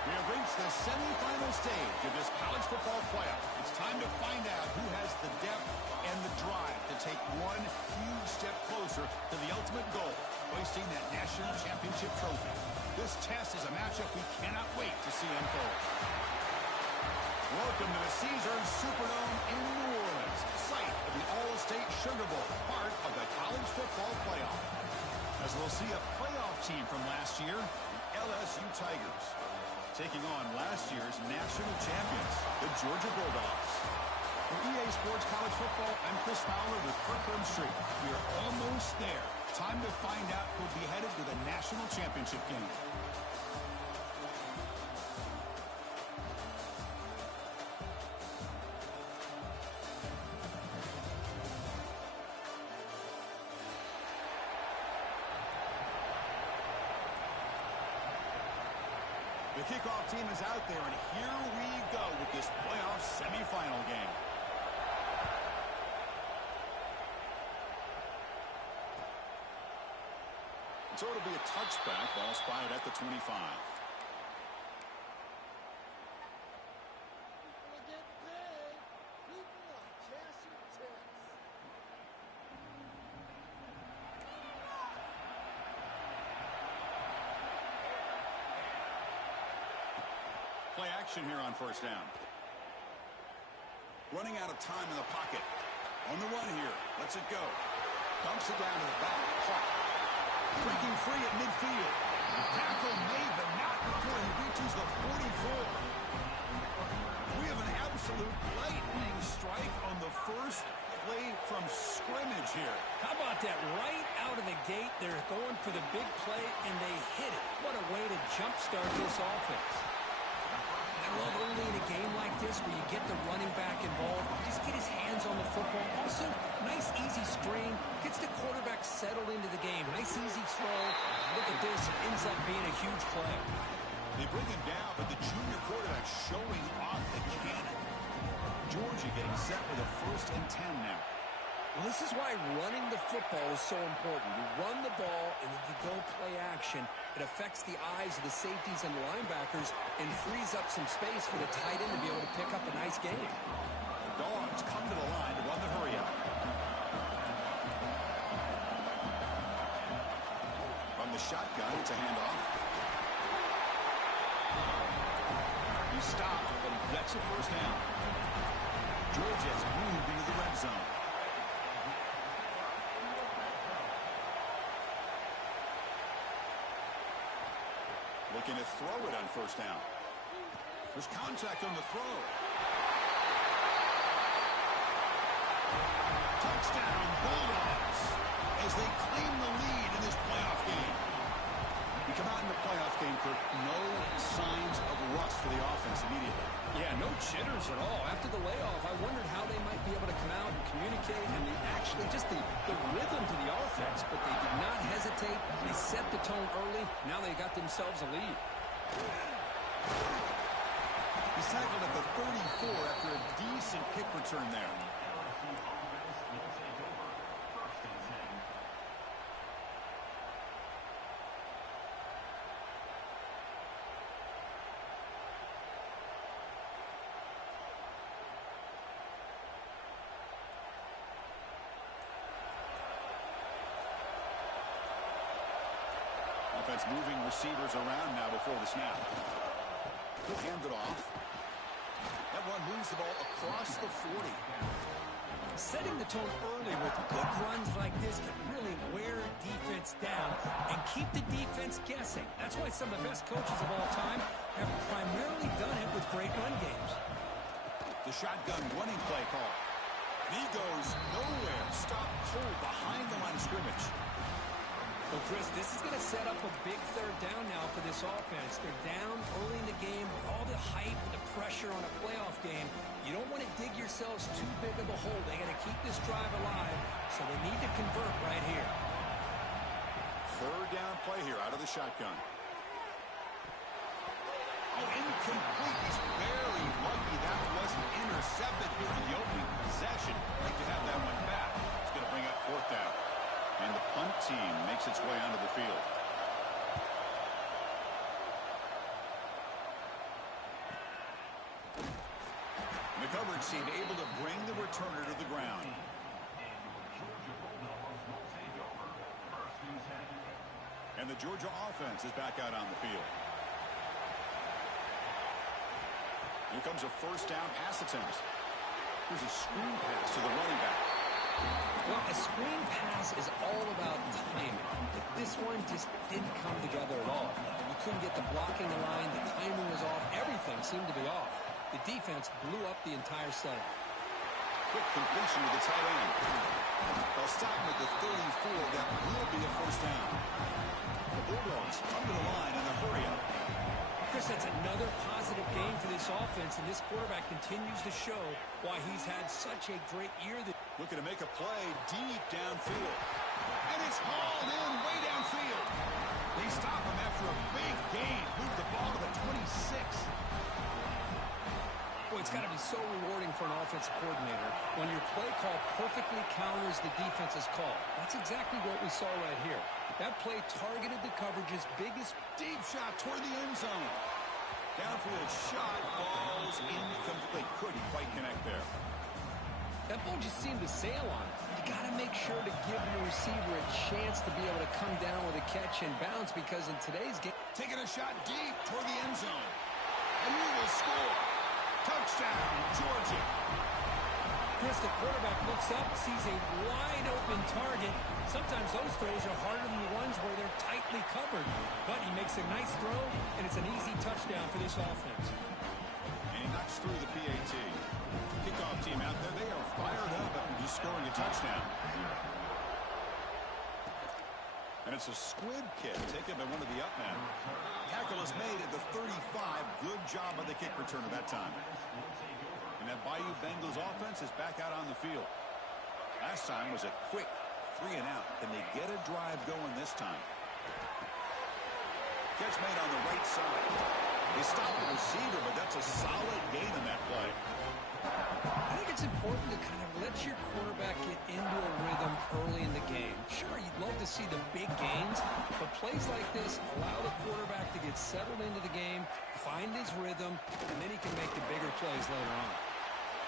We have reached the semifinal stage of this college football playoff. It's time to find out who has the depth and the drive to take one huge step closer to the ultimate goal, hoisting that national championship trophy. This test is a matchup we cannot wait to see unfold. Welcome to the Caesars Superdome in New Orleans, site of the All-State Sugar Bowl, part of the college football playoff. As we'll see a playoff team from last year, the LSU Tigers, taking on last year's national champions, the Georgia Bulldogs. For EA Sports College Football, I'm Chris Fowler with Kirkland Street. We are almost there. Time to find out who'll be headed to the national championship game. The kickoff team is out there, and here we go with this playoff semifinal game. So it'll be a touchback, ball spotted at the 25. Play action here on first down. Running out of time in the pocket. On the run here. Lets it go. Dumps it down to the back. Clock. Breaking free at midfield. Tackle made, but not before he reaches the 44. We have an absolute lightning strike on the first play from scrimmage here. How about that? Right out of the gate, they're going for the big play, and they hit it. What a way to jumpstart this offense. I love early in a game like this where you get the running back involved, just get his hands on the football. Also, nice easy screen, gets the quarterback settled into the game. Nice easy throw. Look at this, it ends up being a huge play. They bring him down, but the junior quarterback showing off the cannon. Georgia getting set with a 1st and 10 now. Well, this is why running the football is so important. You run the ball, and then you go play action. It affects the eyes of the safeties and the linebackers and frees up some space for the tight end to be able to pick up a nice game. The Dogs come to the line to run the hurry-up. From the shotgun, it's a handoff. He stopped, but he gets a first down. Georgia has moved into the red zone. Looking to throw it on first down. There's contact on the throw. Touchdown, Bulldogs, as they claim the lead in this playoff game. We come out in the playoff game, Kirk, no signs of rust for the offense immediately. Yeah, no jitters at all. After the layoff, I wondered how they might be able to come out and communicate, and actually just the rhythm to the offense, but they did not hesitate. They set the tone early. Now they got themselves a lead. He's tackled at the 34 after a decent kick return there. Offense moving receivers around now before the snap. He'll hand it off. That one moves the ball across the 40. Setting the tone early with good runs like this can really wear defense down and keep the defense guessing. That's why some of the best coaches of all time have primarily done it with great run games. The shotgun running play call. He goes nowhere. Stop cold behind the line of scrimmage. Well, Chris, this is going to set up a big third down now for this offense. They're down early in the game. All the hype and the pressure on a playoff game. You don't want to dig yourselves too big of a hole. They got to keep this drive alive, so they need to convert right here. Third down play here out of the shotgun. Oh, incomplete. He's barely lucky that wasn't intercepted here in the opening possession. Like to have that one back. It's going to bring up 4th down. And the punt team makes its way onto the field. coverage team able to bring the returner to the ground. And the Georgia offense is back out on the field. Here comes a first down pass attempt. Here's a screen pass to the running back. Well, a screen pass is all about timing. But this one just didn't come together at all. You couldn't get the blocking line. The timing was off. Everything seemed to be off. The defense blew up the entire setup. Quick completion to the tight end. They'll stop him at the 34. That will be a first down. The Bulldogs come to the line in a hurry up. Chris, that's another positive game for this offense, and this quarterback continues to show why he's had such a great year. Looking to make a play deep downfield. And it's hauled in way downfield. They stop him after a big gain. Move the ball to the 26. Boy, it's got to be so rewarding for an offensive coordinator when your play call perfectly counters the defense's call. That's exactly what we saw right here. That play targeted the coverage's biggest. Deep shot toward the end zone. Downfield shot falls incomplete. Couldn't quite connect there. That ball just seemed to sail on it. You got to make sure to give the receiver a chance to be able to come down with a catch and bounce, because in today's game, taking a shot deep toward the end zone. And he will score. Touchdown, Georgia. Chris, the quarterback looks up, sees a wide-open target. Sometimes those throws are harder than the ones where they're tightly covered. But he makes a nice throw, and it's an easy touchdown for this offense. And he knocks through the PAT. Kickoff team out there, they are fired up after just scoring a touchdown. And it's a squib kick taken by one of the up men. Tackle is made at the 35. Good job by the kick returner that time. And that Bayou Bengals offense is back out on the field. Last time was a quick 3 and out. Can they get a drive going this time? Catch made on the right side. They stop the receiver, but that's a solid gain on that play. I think it's important to kind of let your quarterback get into a rhythm early in the game. Sure, you'd love to see the big gains, but plays like this allow the quarterback to get settled into the game, find his rhythm, and then he can make the bigger plays later on.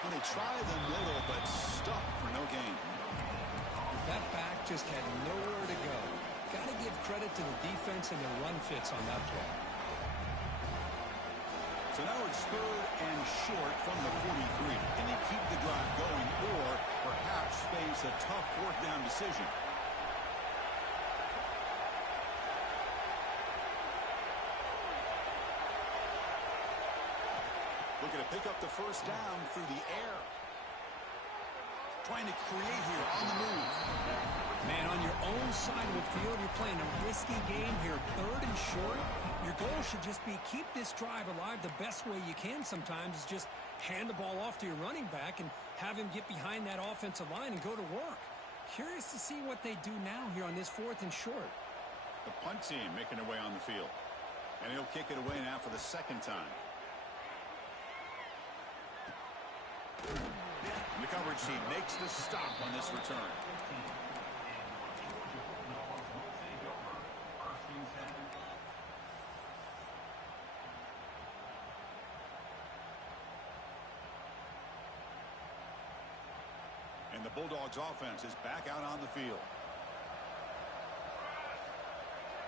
Well, they try the middle, but stuck for no gain. That back just had nowhere to go. Got to give credit to the defense and their run fits on that play. So now it's 3rd and short from the 43. Can they keep the drive going or perhaps face a tough 4th down decision? Looking to pick up the first down through the air. Trying to create here on the move. Man, on your own side of the field, you're playing a risky game here, 3rd and short. Your goal should just be keep this drive alive the best way you can sometimes is just hand the ball off to your running back and have him get behind that offensive line and go to work. Curious to see what they do now here on this 4th and short. The punt team making their way on the field. And he'll kick it away now for the 2nd time. The coverage team makes the stop on this return. And the Bulldogs offense is back out on the field.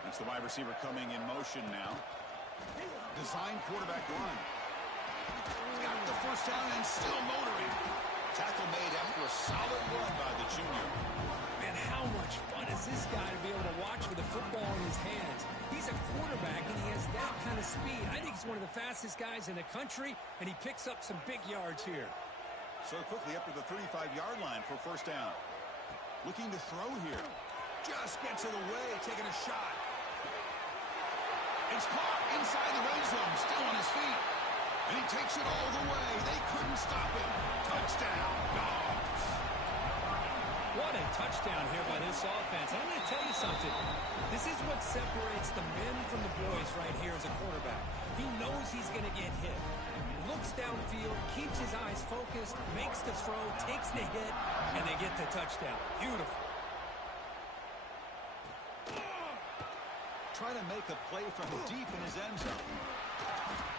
It's the wide receiver coming in motion now. Design quarterback run. Got the first down and still motoring. Tackle made after a solid run by the junior. Man, how much fun is this guy to be able to watch with a football in his hands? He's a quarterback, and he has that kind of speed. I think he's one of the fastest guys in the country, and he picks up some big yards here. So quickly up to the 35-yard line for first down. Looking to throw here. Just gets it away, taking a shot. It's caught inside the red zone, still on his feet. And he takes it all the way. They couldn't stop him. Touchdown, Dogs. What a touchdown here by this offense. I'm going to tell you something. This is what separates the men from the boys right here as a quarterback. He knows he's going to get hit. Looks downfield, keeps his eyes focused, makes the throw, takes the hit, and they get the touchdown. Beautiful. Trying to make a play from deep in his end zone.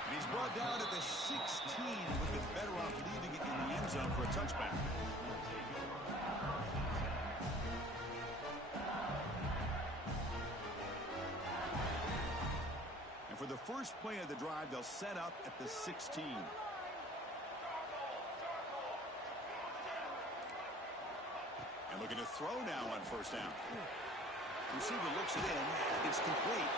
And he's brought down at the 16. Would have been better off leaving it in the end zone for a touchback. And for the first play of the drive, they'll set up at the 16. And looking to throw now on first down. Receiver looks it in. It's complete.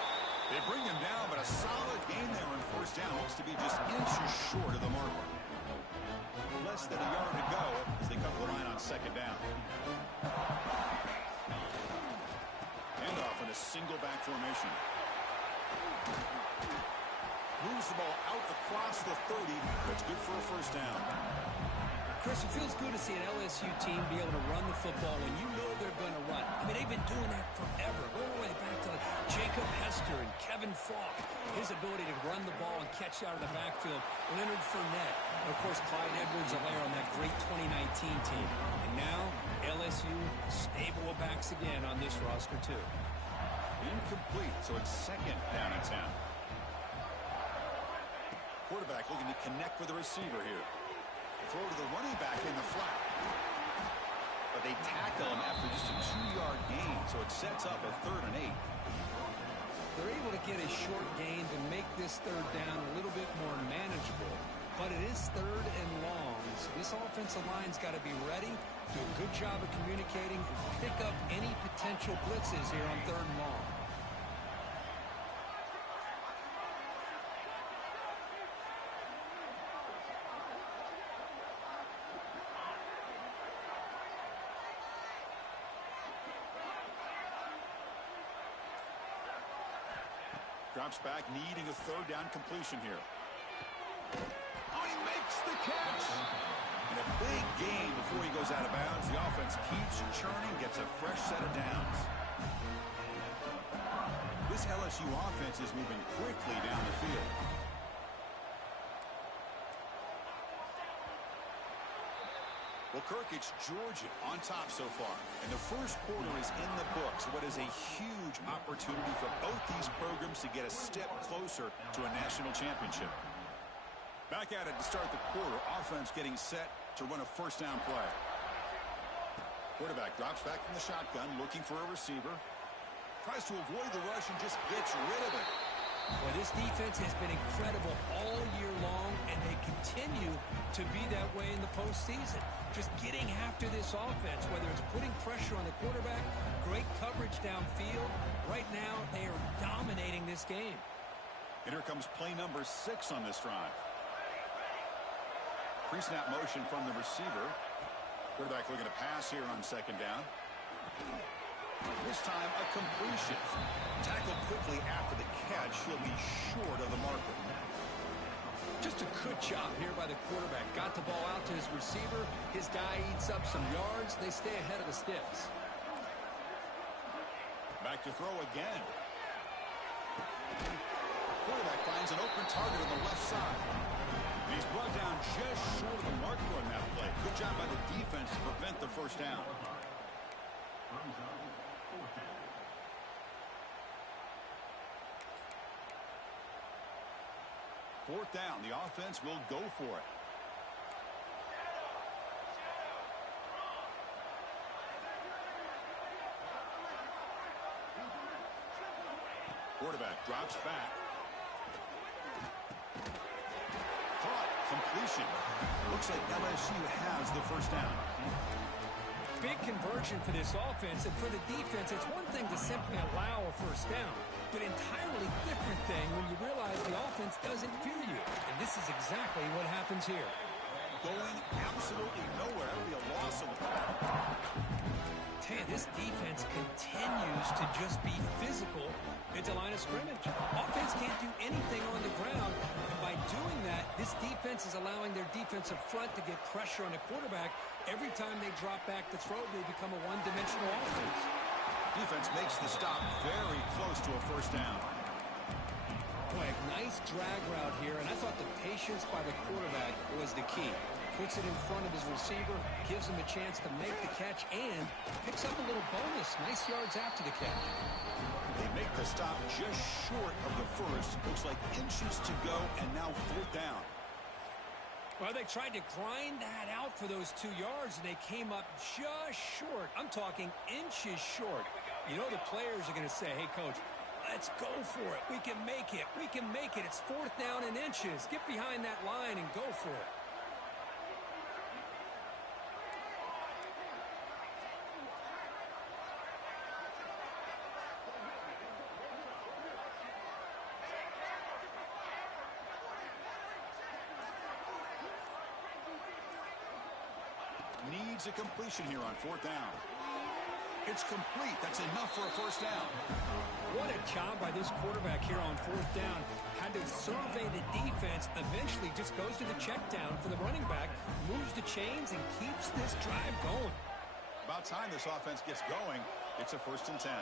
They bring him down, but a solid gain there on first down. Looks to be just inches short of the marker. Less than a yard to go as they cut the line on second down. Handoff in a single back formation. Moves the ball out across the 30. That's good for a first down. Chris, it feels good to see an LSU team be able to run the football when you know they're going to run. I mean, they've been doing that forever. Going all the way back to Jacob Hester and Kevin Falk. His ability to run the ball and catch out of the backfield. Leonard Fournette. And, of course, Clyde Edwards-Helaire on that great 2019 team. And now, LSU stable of backs again on this roster, too. Incomplete, so it's second down and 10. Quarterback looking to connect with the receiver here. Throw to the running back in the flat. But they tackle him after just a 2-yard gain, so it sets up at 3rd and 8. They're able to get a short gain to make this third down a little bit more manageable. But it is 3rd and long, so this offensive line's got to be ready, do a good job of communicating, pick up any potential blitzes here on 3rd and long. Drops back, needing a 3rd down completion here. Oh, he makes the catch! And a big gain before he goes out of bounds. The offense keeps churning, gets a fresh set of downs. This LSU offense is moving quickly down the field. Well, Kirk, it's Georgia on top so far. And the first quarter is in the books. What is a huge opportunity for both these programs to get a step closer to a national championship. Back at it to start the quarter. Offense getting set to run a first down play. Quarterback drops back from the shotgun, looking for a receiver. Tries to avoid the rush and just gets rid of it. Well, this defense has been incredible all year long, and they continue to be that way in the postseason. Just getting after this offense, whether it's putting pressure on the quarterback, great coverage downfield. Right now, they are dominating this game. And here comes play number 6 on this drive. Pre-snap motion from the receiver. Quarterback looking to pass here on second down. This time, a completion. Tackled quickly after the catch. He'll be short of the marker. Just a good job here by the quarterback. Got the ball out to his receiver. His guy eats up some yards. They stay ahead of the sticks. Back to throw again. Quarterback finds an open target on the left side. And he's brought down just short of the marker on that play. Good job by the defense to prevent the first down. Fourth down, the offense will go for it. Quarterback drops back. Caught, completion. Looks like LSU has the first down. Big conversion for this offense, and for the defense, it's one thing to simply allow a first down, but entirely different thing when you realize the offense doesn't fear you. And this is exactly what happens here. Going absolutely nowhere. It'll be a loss of the ball. This defense continues to just be physical into line of scrimmage. Offense can't do anything on the ground, and by doing that, this defense is allowing their defensive front to get pressure on the quarterback. Every time they drop back to throw, they become a one-dimensional offense. Defense makes the stop very close to a first down. Boy, a nice drag route here, and I thought the patience by the quarterback was the key. Puts it in front of his receiver, gives him a chance to make the catch, and picks up a little bonus. Nice yards after the catch. They make the stop just short of the first. Looks like inches to go, and now 4th down. Well, they tried to grind that out for those 2 yards, and they came up just short. I'm talking inches short. You know the players are going to say, hey, Coach, let's go for it. We can make it. We can make it. It's 4th down in inches. Get behind that line and go for it. Needs a completion here on 4th down. It's complete. That's enough for a 1st down. What a job by this quarterback here on 4th down. Had to survey the defense. Eventually just goes to the check down for the running back. Moves the chains and keeps this drive going. About time this offense gets going. It's a 1st and 10.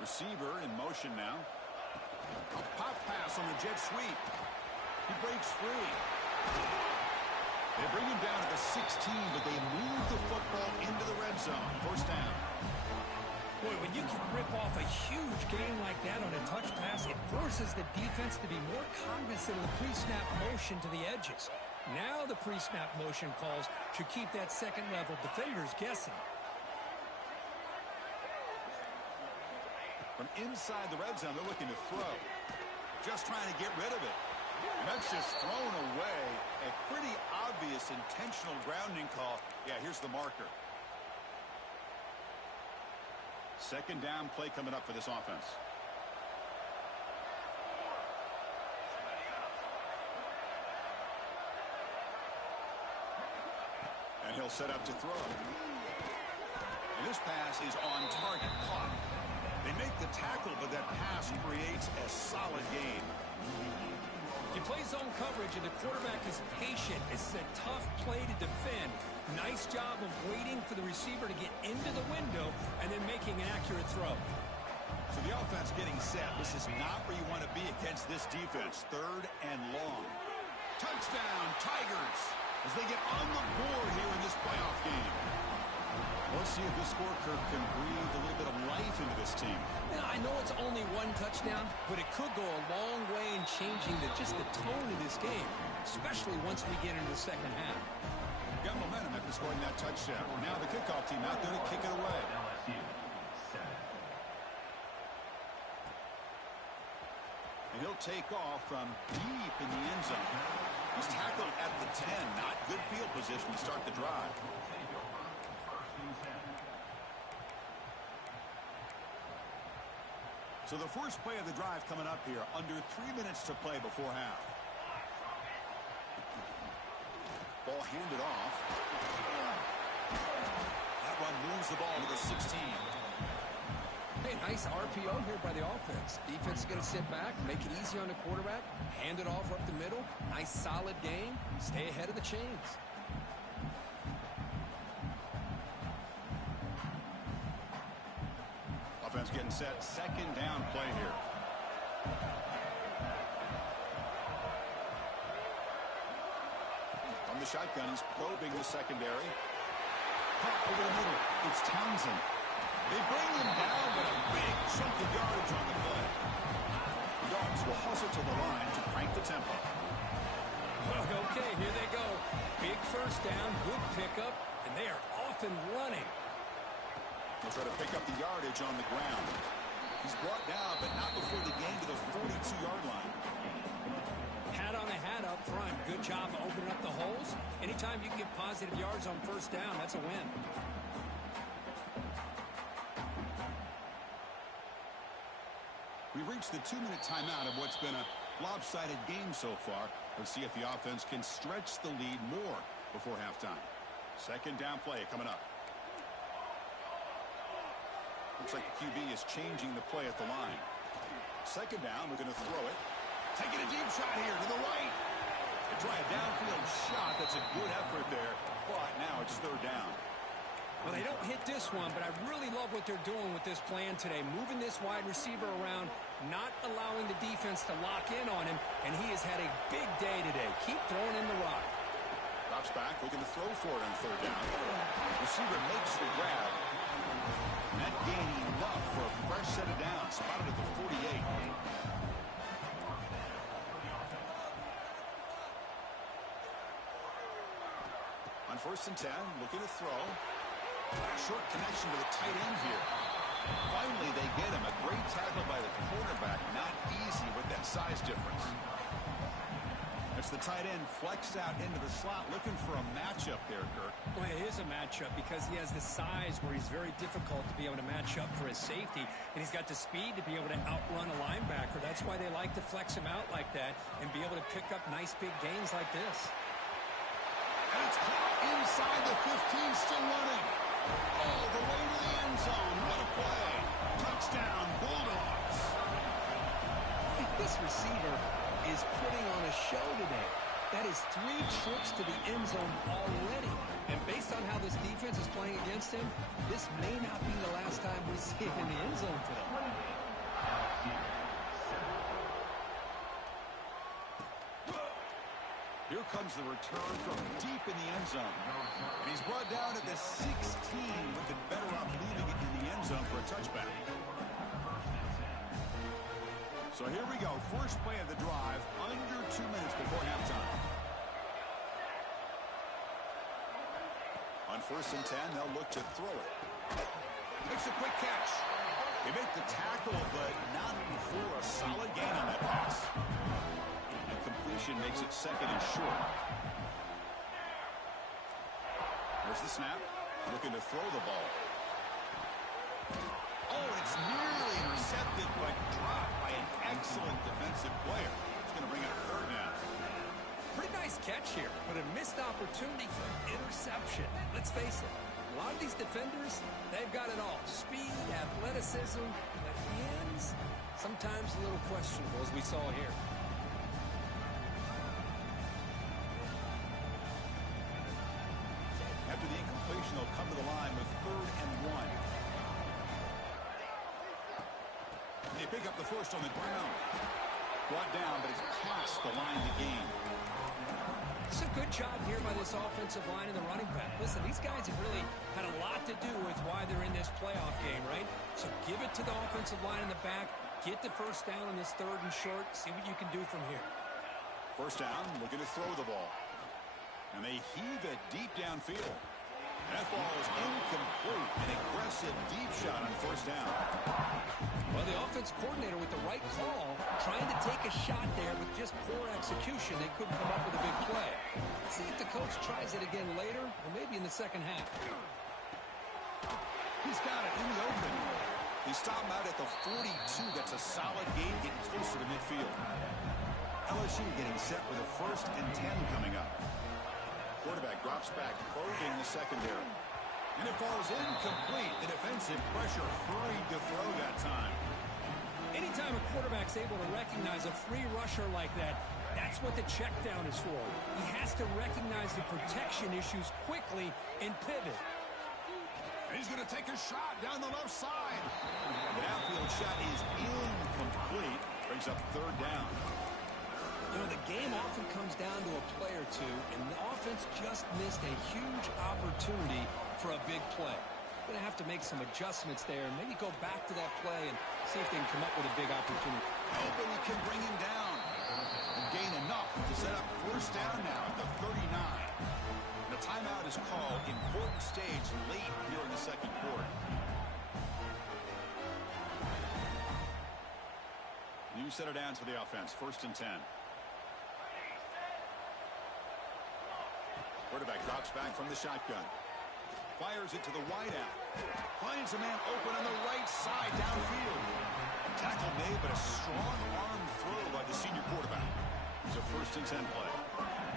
Receiver in motion now. A pop pass on the jet sweep. He breaks free. They bring him down to the 16, but they move the football into the red zone. 1st down. Boy, when you can rip off a huge gain like that on a touch pass, it forces the defense to be more cognizant of the pre-snap motion to the edges. Now the pre-snap motion calls should keep that second-level defenders guessing. From inside the red zone, they're looking to throw. Just trying to get rid of it. And that's just thrown away. A pretty obvious intentional grounding call. Yeah, here's the marker. 2nd down play coming up for this offense. And he'll set up to throw. And this pass is on target, caught. They make the tackle, but that pass creates a solid gain. You play zone coverage, and the quarterback is patient. It's a tough play to defend. Nice job of waiting for the receiver to get into the window and then making an accurate throw. So the offense getting set. This is not where you want to be against this defense. 3rd and long. Touchdown, Tigers, as they get on the board here in this playoff game. Let's see if this scorecard can breathe a little bit of life into this team. Now, I know it's only 1 touchdown, but it could go a long way in changing just the tone of this game, especially once we get into the second half. Got momentum after scoring that touchdown. Now the kickoff team out there to kick it away. LSU 7. And he'll take off from deep in the end zone. He's tackled at the 10. Not good field position to start the drive. So the first play of the drive coming up here. Under 3 minutes to play before half. Ball handed off. That one moves the ball to the 16. Hey, nice RPO here by the offense. Defense is going to sit back, make it easy on the quarterback, hand it off up the middle. Nice solid game. Stay ahead of the chains. Offense getting set. 2nd down play here. From the shotgun, he's probing the secondary. Hot over the middle. It's Townsend. They bring him down, but a big chunk of yardage on the play. The Dogs will hustle to the line to crank the tempo. Well, okay, here they go. Big 1st down, good pickup, and they are off and running. They'll try to pick up the yardage on the ground. He's brought down, but not before the gain to the 42-yard line. Hat on the hat up front. Good job opening up the holes. Anytime you get positive yards on 1st down, that's a win. We've reached the 2-minute timeout of what's been a lopsided game so far. Let's see if the offense can stretch the lead more before halftime. 2nd down play coming up. Looks like the QB is changing the play at the line. 2nd down, we're going to throw it. Taking a deep shot here to the right. They try a downfield shot. That's a good effort there. But now it's 3rd down. Well, they don't hit this one, but I really love what they're doing with this plan today. Moving this wide receiver around, not allowing the defense to lock in on him, and he has had a big day today. Keep throwing in the rock. Drops back, looking to throw for it on third down. Receiver makes the grab. Net gain enough for a fresh set of downs. Spotted at the 48. On 1st and 10, looking to throw. Short connection to the tight end here. Finally, they get him. A great tackle by the quarterback. Not easy with that size difference. It's the tight end flexed out into the slot, looking for a matchup there, Kirk. Well, it is a matchup because he has the size where he's very difficult to be able to match up for his safety, and he's got the speed to be able to outrun a linebacker. That's why they like to flex him out like that and be able to pick up nice big gains like this. And it's caught inside the 15, still running. All the way to the end zone. What a play. Touchdown, Bulldogs. This receiver is putting on a show today. That is 3 trips to the end zone already. And based on how this defense is playing against him, this may not be the last time we see him in the end zone today. Here comes the return from deep in the end zone. And he's brought down at the 16, looking better off leaving it in the end zone for a touchback. So here we go. First play of the drive, under 2 minutes before halftime. On 1st and 10, they'll look to throw it. Makes a quick catch. They make the tackle, but not before a solid gain on that pass. And completion makes it 2nd and short. There's the snap. Looking to throw the ball. Oh, it's nearly intercepted, but dropped by an excellent defensive player. It's going to bring up 3rd down. Pretty nice catch here, but a missed opportunity for an interception. Let's face it, a lot of these defenders, they've got it all. Speed, athleticism, but hands, sometimes a little questionable, as we saw here. After the incompletion, they'll come to the line with 3rd and 1. They pick up the first on the ground. Brought down, but it's past the line to gain. It's a good job here by this offensive line and the running back. Listen, these guys have really had a lot to do with why they're in this playoff game, right? So give it to the offensive line in the back. Get the first down on this 3rd and short. See what you can do from here. First down, looking to throw the ball. And they heave it deep downfield. That ball is incomplete. An aggressive deep shot on 1st down. Well, the offense coordinator with the right call, trying to take a shot there with just poor execution. They couldn't come up with a big play. See if the coach tries it again later, or maybe in the second half. He's got it in the open. He stopped him out at the 42. That's a solid gain, getting closer to midfield. LSU getting set with a 1st and 10 coming up. Quarterback drops back, probing the secondary. And it falls incomplete. The defensive pressure hurried to throw that time. Anytime a quarterback's able to recognize a free rusher like that, that's what the check down is for. He has to recognize the protection issues quickly and pivot. And he's going to take a shot down the left side. The downfield shot is incomplete. Brings up 3rd down. You know, the game often comes down to a play or two, and the offense just missed a huge opportunity for a big play. Going to have to make some adjustments there and maybe go back to that play and see if they can come up with a big opportunity. Hoping he can bring him down and gain enough to set up 1st down now at the 39. The timeout is called. Important stage late here in the 2nd quarter. New set of downs for the offense. 1st and 10. Quarterback drops back from the shotgun. Fires it to the wideout. Finds a man open on the right side downfield. Tackle made, but a strong arm throw by the senior quarterback. It's a 1st and 10 play.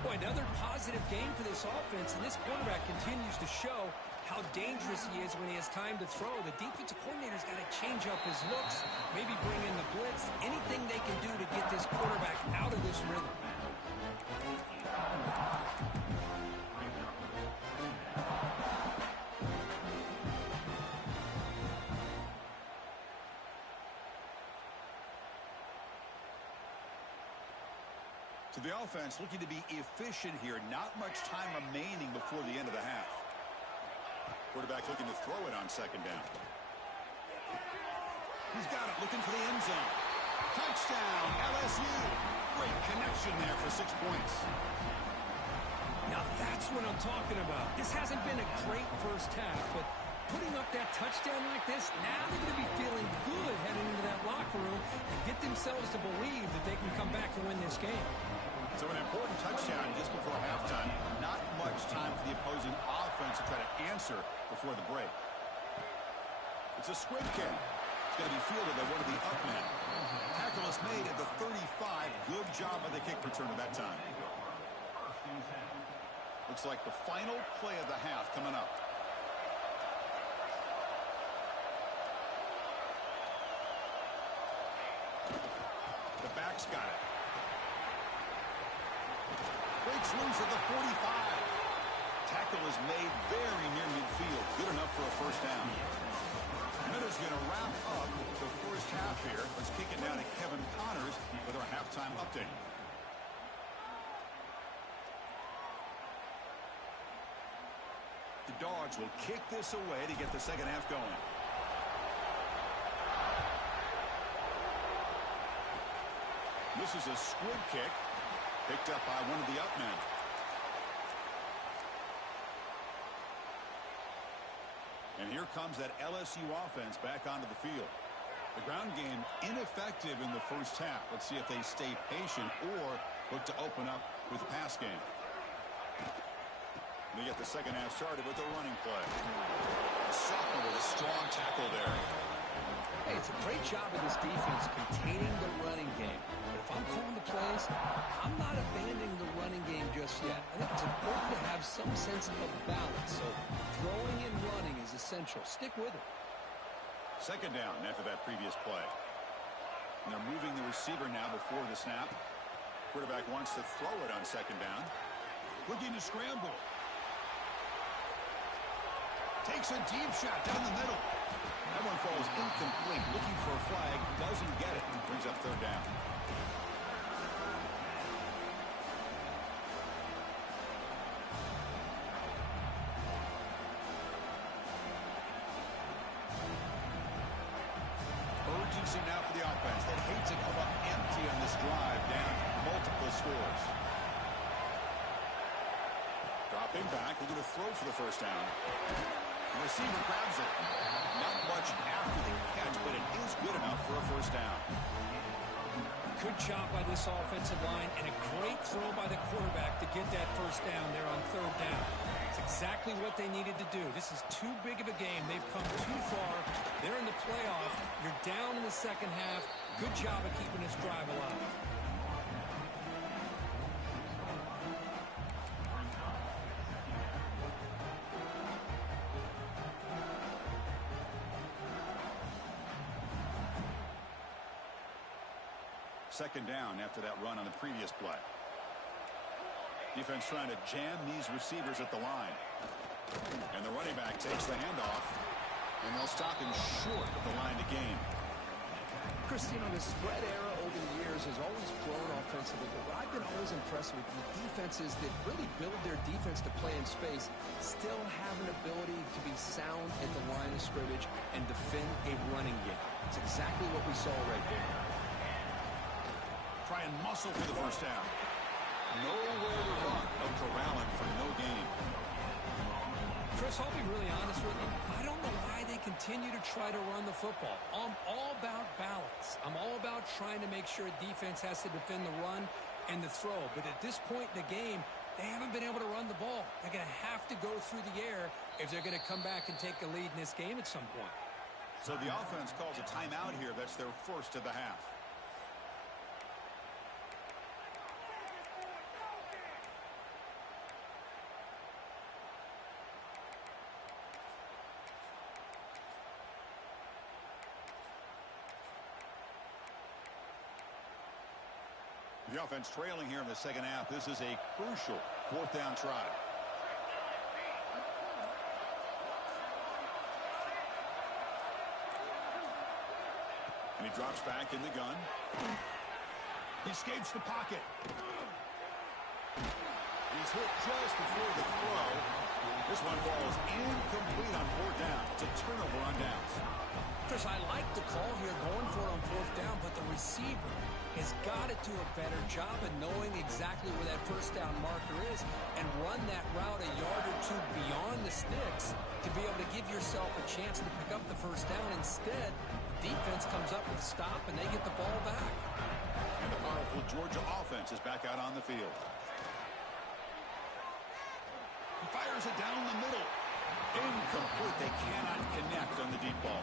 Boy, another positive game for this offense, and this quarterback continues to show how dangerous he is when he has time to throw. The defensive coordinator's got to change up his looks, maybe bring in the blitz, anything they can do to get this quarterback out of this rhythm. So the offense looking to be efficient here. Not much time remaining before the end of the half. Quarterback looking to throw it on second down. He's got it, looking for the end zone. Touchdown, LSU. Great connection there for 6 points. Now that's what I'm talking about. This hasn't been a great first half, but putting up that touchdown like this, now they're going to be feeling good heading into that locker room and get themselves to believe that they can come back and win this game. So an important touchdown just before halftime. Not much time for the opposing offense to try to answer before the break. It's a squib kick. It's going to be fielded by one of the up men. Tackle is made at the 35. Good job by the kick returner that time. Looks like the final play of the half coming up. The back's got it. Breaks loose at the 45. Tackle is made very near midfield. Good enough for a first down. Minutes going to wrap up the first half here. Let's kick it down to Kevin Connors with our halftime update. The Dogs will kick this away to get the second half going. This is a squib kick picked up by one of the up men. And here comes that LSU offense back onto the field. The ground game ineffective in the first half. Let's see if they stay patient or look to open up with the pass game. They get the second half started with a running play. Sophomore with a strong tackle there. Hey, it's a great job of this defense containing the running game. But if I'm calling the plays, I'm not abandoning the running game just yet. I think it's important to have some sense of balance. So throwing and running is essential. Stick with it. Second down after that previous play. And they're moving the receiver now before the snap. Quarterback wants to throw it on second down. Looking to scramble. Takes a deep shot down the middle. That one falls incomplete. Looking for a flag. Doesn't get it. Brings up third down. Urgency now for the offense. They hate to come up empty on this drive, down multiple scores. Dropping back, looking to throw for the first down. The receiver grabs it. Not much after the catch, but it is good enough for a first down. Good job by this offensive line and a great throw by the quarterback to get that first down there on third down. It's exactly what they needed to do. This is too big of a game. They've come too far. They're in the playoff. You're down in the second half. Good job of keeping this drive alive. Second down after that run on the previous play. Defense trying to jam these receivers at the line. And the running back takes the handoff. And they'll stop him short of the line to gain. Christine, the spread era over the years has always grown offensively, but what I've been always impressed with defenses that really build their defense to play in space still have an ability to be sound at the line of scrimmage and defend a running game. It's exactly what we saw right there. Try and muscle for the first down. Nowhere to run. No corralling for no gain. Chris, I'll be really honest with you. I don't know why they continue to try to run the football. I'm all about balance. I'm all about trying to make sure defense has to defend the run and the throw. But at this point in the game, they haven't been able to run the ball. They're going to have to go through the air if they're going to come back and take a lead in this game at some point. So the offense calls a timeout here. That's their first of the half. The offense trailing here in the second half. This is a crucial fourth down try. And he drops back in the gun. He escapes the pocket. He's hit just before the throw. This one falls incomplete on fourth down. It's a turnover on downs. Chris, I like the call here going for it on fourth down, but the receiver has got to do a better job of knowing exactly where that first down marker is and run that route a yard or two beyond the sticks to be able to give yourself a chance to pick up the first down. Instead, the defense comes up with a stop and they get the ball back. And the powerful Georgia offense is back out on the field. He fires it down the middle. Incomplete. They cannot connect on the deep ball.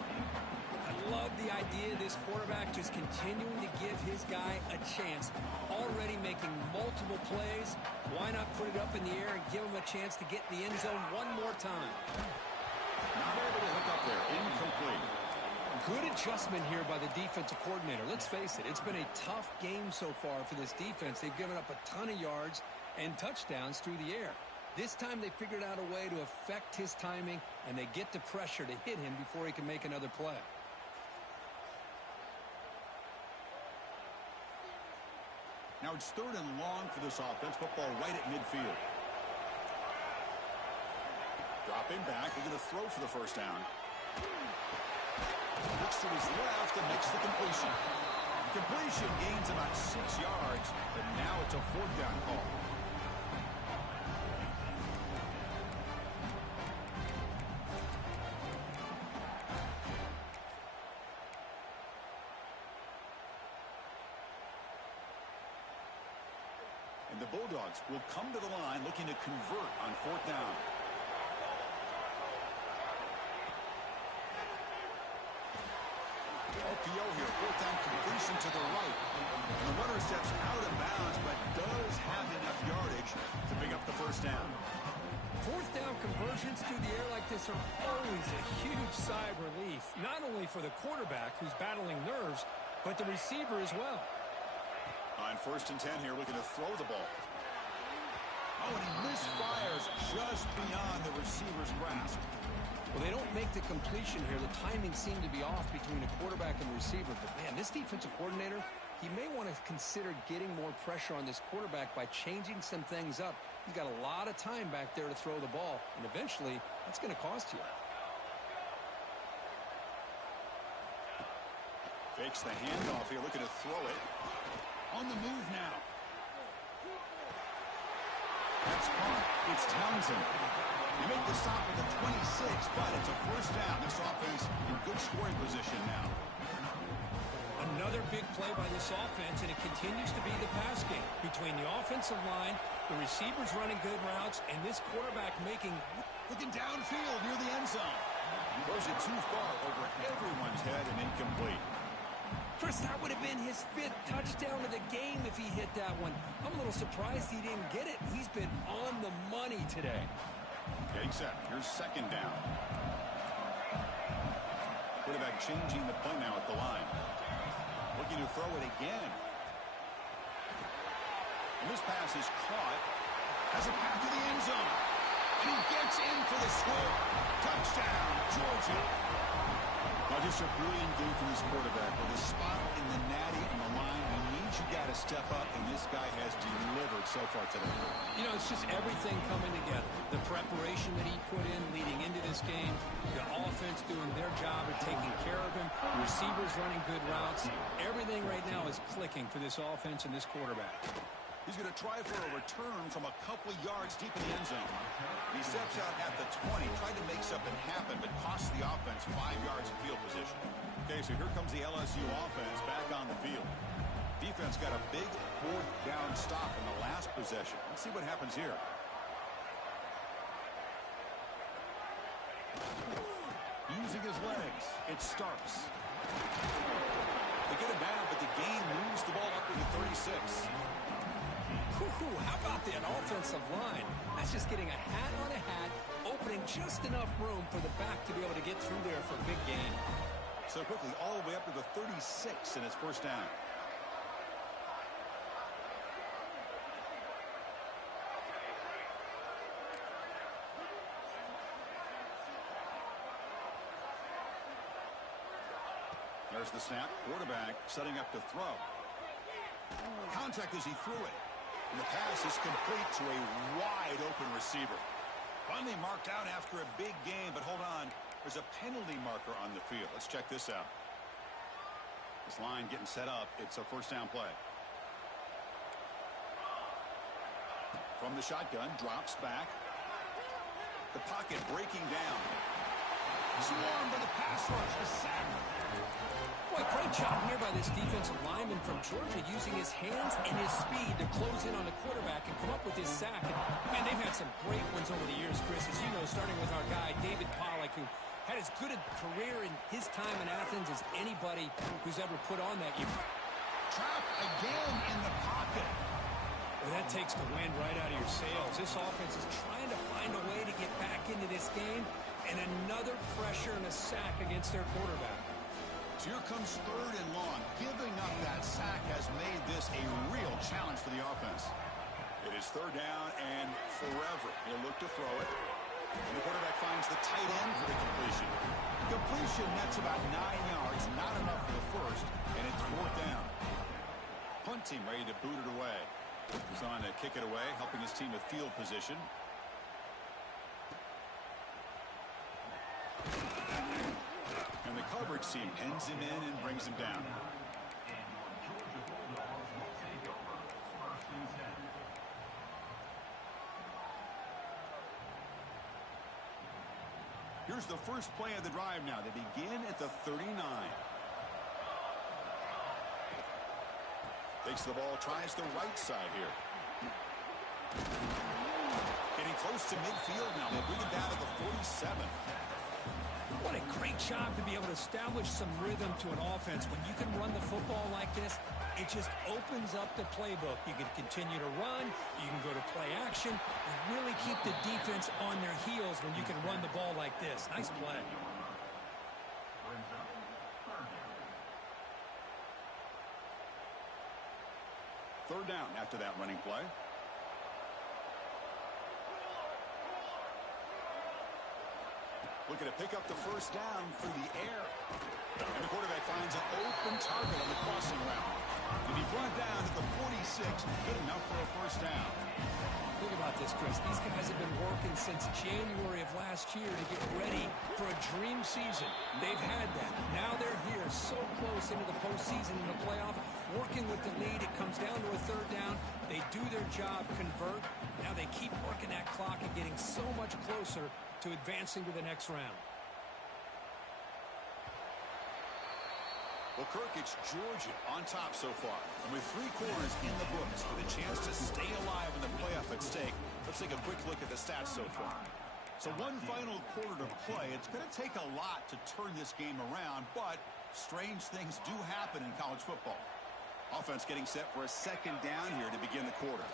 I love the idea of this quarterback just continuing to give his guy a chance. Already making multiple plays. Why not put it up in the air and give him a chance to get in the end zone one more time? Not able to hook up there. Incomplete. Good adjustment here by the defensive coordinator. Let's face it, it's been a tough game so far for this defense. They've given up a ton of yards and touchdowns through the air. This time they figured out a way to affect his timing, and they get the pressure to hit him before he can make another play. Now it's 3rd and long for this offense. Football right at midfield. Dropping back. They're going to throw for the first down. Looks to his left and makes the completion. Completion gains about 6 yards, but now it's a 4th down call. And the Bulldogs will come to the line looking to convert on 4th down. LPO here, 4th down completion to the right. And the runner steps out of bounds, but does have enough yardage to pick up the first down. 4th down conversions through the air like this are always a huge sigh of relief, not only for the quarterback who's battling nerves, but the receiver as well. On 1st and 10 here, looking to throw the ball. Oh, and he misfires just beyond the receiver's grasp. Well, they don't make the completion here. The timing seemed to be off between the quarterback and the receiver. But, man, this defensive coordinator, he may want to consider getting more pressure on this quarterback by changing some things up. He's got a lot of time back there to throw the ball, and eventually that's going to cost you. Fakes the handoff here, looking to throw it. On the move now. That's caught. It's Townsend. They make the stop at the 26, but it's a first down. This offense in good scoring position now. Another big play by this offense, and it continues to be the pass game between the offensive line, the receivers running good routes, and this quarterback looking downfield near the end zone. Throws it too far over everyone's head and incomplete. Chris, that would have been his 5th touchdown of the game if he hit that one. I'm a little surprised he didn't get it. He's been on the money today. Getting set. Here's 2nd down. Quarterback changing the play now at the line. Looking to throw it again. And this pass is caught. Has a path to the end zone. And he gets in for the score. Touchdown, Georgia. Now just a brilliant game for this quarterback. With a spot in the natty on the line, he needs you got to step up, and this guy has delivered so far today. You know, it's just everything coming together. The preparation that he put in leading into this game, the offense doing their job of taking care of him, receivers running good routes. Everything right now is clicking for this offense and this quarterback. He's going to try for a return from a couple yards deep in the end zone. He steps out at the 20, tried to make something happen, but cost the offense 5 yards in field position. Okay, so here comes the LSU offense back on the field. Defense got a big 4th down stop in the last possession. Let's see what happens here. Using his legs, it starts. They get it down, but the game moves the ball up to the 36. How about that offensive line? That's just getting a hat on a hat, opening just enough room for the back to be able to get through there for a big gain. So quickly, all the way up to the 36 in his first down. There's the snap. Quarterback setting up to throw. Contact as he threw it. And the pass is complete to a wide-open receiver. Finally marked out after a big game, but hold on. There's a penalty marker on the field. Let's check this out. This line getting set up. It's a first down play. From the shotgun, drops back. The pocket breaking down. Swarmed by the pass rush. A sack. Boy, great job here by this defensive lineman from Georgia using his hands and his speed to close in on the quarterback and come up with his sack. And, man, they've had some great ones over the years, Chris, as you know, starting with our guy, David Pollack, who had as good a career in his time in Athens as anybody who's ever put on that year. Trapped again in the pocket. Well, that takes the wind right out of your sails. This offense is trying to find a way to get back into this game, and another pressure and a sack against their quarterback. So here comes third and long. Giving up that sack has made this a real challenge for the offense. It is third down and forever. He'll look to throw it. And the quarterback finds the tight end for the completion. Completion nets about 9 yards, not enough for the first, and it's fourth down. Punt team ready to boot it away. He's on to kick it away, helping his team with field position. And the coverage team pins him in and brings him down. Here's the first play of the drive now. They begin at the 39. Takes the ball, tries the right side here. Getting close to midfield now. They bring it down to the 47. What a great job to be able to establish some rhythm to an offense. When you can run the football like this, it just opens up the playbook. You can continue to run. You can go to play action. And really keep the defense on their heels when you can run the ball like this. Nice play. Third down after that running play. Looking to pick up the first down through the air. And the quarterback finds an open target on the crossing route. To be brought down at the 46, good enough for a first down. Think about this, Chris. These guys have been working since January of last year to get ready for a dream season. They've had that. Now they're here so close into the postseason and the playoff, working with the lead. It comes down to a third down. They do their job, convert. Now they keep working that clock and getting so much closer to advancing to the next round. Well, Kirk, it's Georgia on top so far. And with 3 quarters in the books with a chance to stay alive in the playoff at stake, let's take a quick look at the stats so far. So one final quarter to play. It's going to take a lot to turn this game around, but strange things do happen in college football. Offense getting set for a second down here to begin the quarter.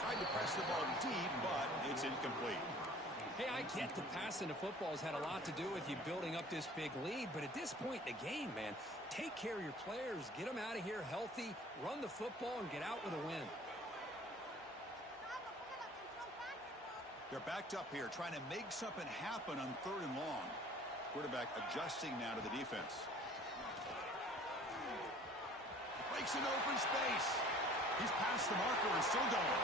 Tried to press the ball deep, but it's incomplete. Hey, I get the passing to football has had a lot to do with you building up this big lead, but at this point in the game, man, take care of your players, get them out of here healthy, run the football, and get out with a win. They're backed up here, trying to make something happen on third and long. Quarterback adjusting now to the defense. Breaks an open space. He's past the marker and still going.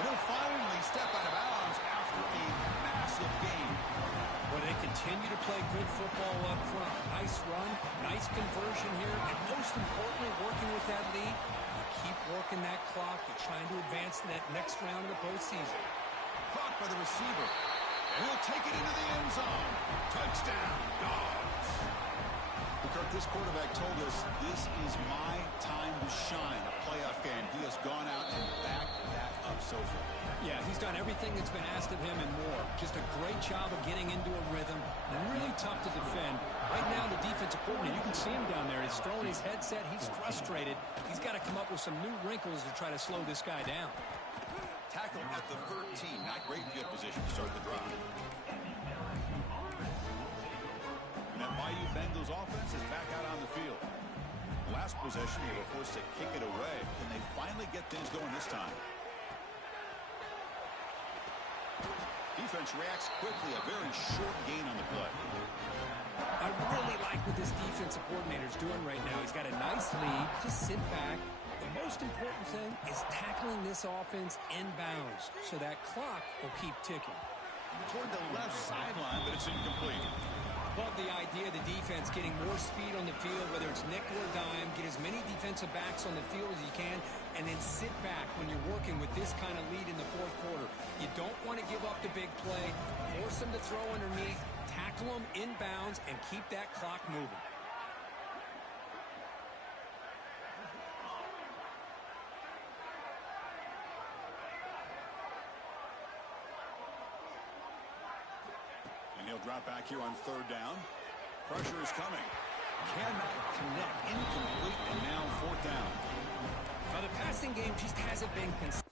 And he'll finally step out of bounds after a massive game. Well, they continue to play good football up front. Nice run, nice conversion here, and most importantly, working with that lead, you keep working that clock. You're trying to advance to that next round of the postseason. Caught by the receiver. And he'll take it into the end zone. Touchdown, Dogs. Kirk, this quarterback told us this is my time to shine, a playoff game. He has gone out and backed that up so far. Yeah, he's done everything that's been asked of him and more. Just a great job of getting into a rhythm. Really tough to defend. Right now, the defensive coordinator, you can see him down there. He's throwing his headset. He's frustrated. He's got to come up with some new wrinkles to try to slow this guy down. Tackle at the 13. Not great field position to start the drive. And that Bayou Bengals offense is back out on the field. Last possession, they were forced to kick it away. Can they finally get things going this time? Defense reacts quickly. A very short gain on the play. I really like what this defensive coordinator is doing right now. He's got a nice lead. Just sit back. The most important thing is tackling this offense inbounds so that clock will keep ticking. Toward the left sideline, but it's incomplete. Love the idea of the defense getting more speed on the field, whether it's nickel or dime. Get as many defensive backs on the field as you can, and then sit back when you're working with this kind of lead in the fourth quarter. You don't want to give up the big play. Force them to throw underneath, tackle them inbounds, and keep that clock moving. And he'll drop back here on third down. Pressure is coming. Cannot connect. Incomplete, and now fourth down. Now, the passing game just hasn't been consistent.